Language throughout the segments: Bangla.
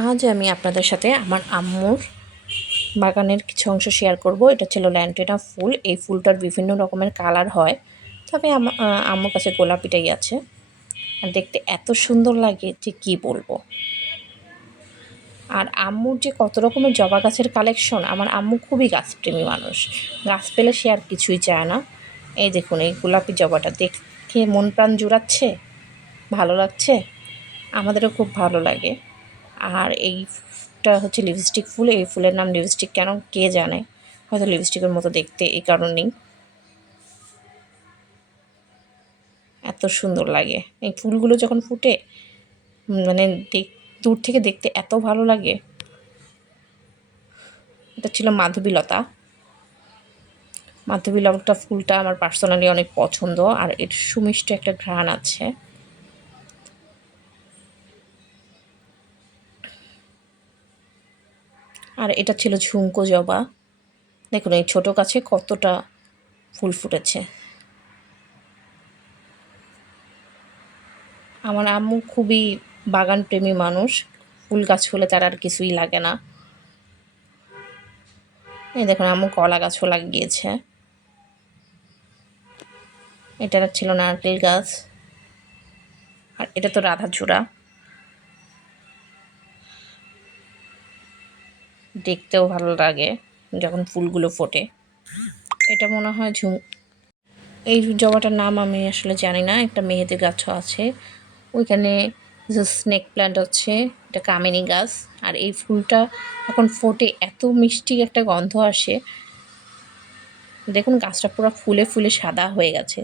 আজ আমি আপনাদের সাথে আমার আম্মুর বাগানের কিছু অংশ শেয়ার করব। এটা ছিল ল্যান্টেনা ফুল। এই ফুলটার বিভিন্ন রকমের কালার হয়। তবে আম্মুর কাছে গোলাপিটাই আছে। আর দেখতে এত সুন্দর লাগে যে কি বলব। আর আম্মুর যে কত রকমের জবা গাছের কালেকশন আমার আম্মু খুবই গাছপ্রেমী মানুষ। গাছ পেলে সে আর কিছুই চায় না। এই দেখুন, এই গোলাপি জবাটা দেখে মন প্রাণ জুড়াচ্ছে? ভালো লাগছে? আমাদেরও খুব ভালো লাগে। আর এইটা হচ্ছে লিপস্টিক ফুল, এই ফুলের নাম লিপস্টিক কেন কে জানে? হয়তো লিপস্টিকের মতো দেখতে এই কারণেই। এত সুন্দর লাগে। এই ফুলগুলো যখন ফুটে মানে দূর থেকে দেখতে এত ভালো লাগে। এটা ছিল মাধবীলতা। মাধবীলতা ফুলটা আমার পার্সোনালি অনেক পছন্দ, আর এর সুমিষ্ট একটা ঘ্রাণ আছে। আর এটা ছিল ঝুমকো জবা। দেখুন, এই ছোটো গাছে কতটা ফুল ফুটেছে। আমার আম্মু খুবই বাগান প্রেমী মানুষ। ফুল গাছ হলে তার আর কিছুই লাগে না। এই দেখুন, আম্মু কলা গাছও লাগিয়েছে। এটা ছিল নারকেল গাছ। আর এটা তো রাধাচূড়া দেখতেও ভালো লাগে যখন ফুলগুলো ফোটে। এটা মনে হয় ঝুম এই জবাটার নাম আমি আসলে জানি না, একটা মেহেদি গাছও আছে। ওইখানে যে স্নেক প্ল্যান্ট আছে, এটা কামিনী গাছ। আর এই ফুলটা এখন ফোটে, এত মিষ্টি একটা গন্ধ আসে। দেখুন, গাছটা পুরো ফুলে ফুলে সাদা হয়ে গেছে।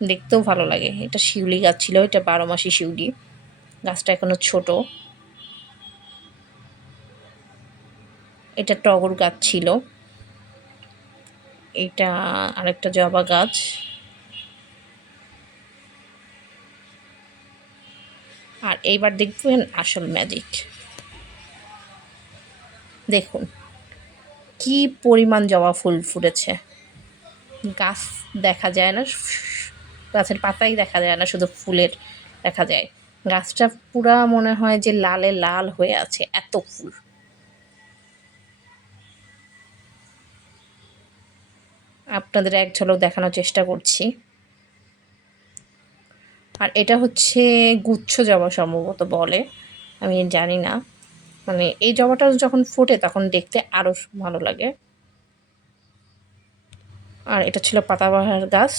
দেখতেও ভালো লাগে। এটা শিউলি গাছ ছিল, এটা বারো মাসি শিউলি। গাছটা এখনও ছোট। এটা টগর গাছ ছিল। এটা আরেকটা জবা গাছ। আর এইবার দেখবেন আসল ম্যাজিক দেখুন, কি পরিমাণ জবা ফুল ফুটেছে। গাছ দেখা যায় না, গাছের পাতাই দেখা যায় না, শুধু ফুলের দেখা যায়। গাছটা পুরা মনে হয় যে লালে লাল হয়ে আছে, এত ফুল। আপনাদের এক ঝলক দেখানোর চেষ্টা করছি। আর এটা হচ্ছে গুচ্ছ জবা সম্ভবত বলে, আমি জানি না। মানে এই জবাটা যখন ফোটে তখন দেখতে আরও ভালো লাগে। আর এটা ছিল পাতাবাহার গাছ।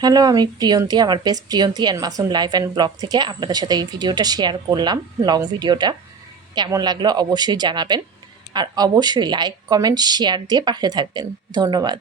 হ্যালো, আমি প্রিয়ন্তী, আমার page Priyanti and Masum life and blog থেকে। আপনাদের সাথে এই ভিডিওটা শেয়ার করলাম, লং ভিডিওটা। কেমন লাগল অবশ্যই জানাবেন। আর অবশ্যই লাইক কমেন্ট শেয়ার দিয়ে পাশে থাকবেন। ধন্যবাদ।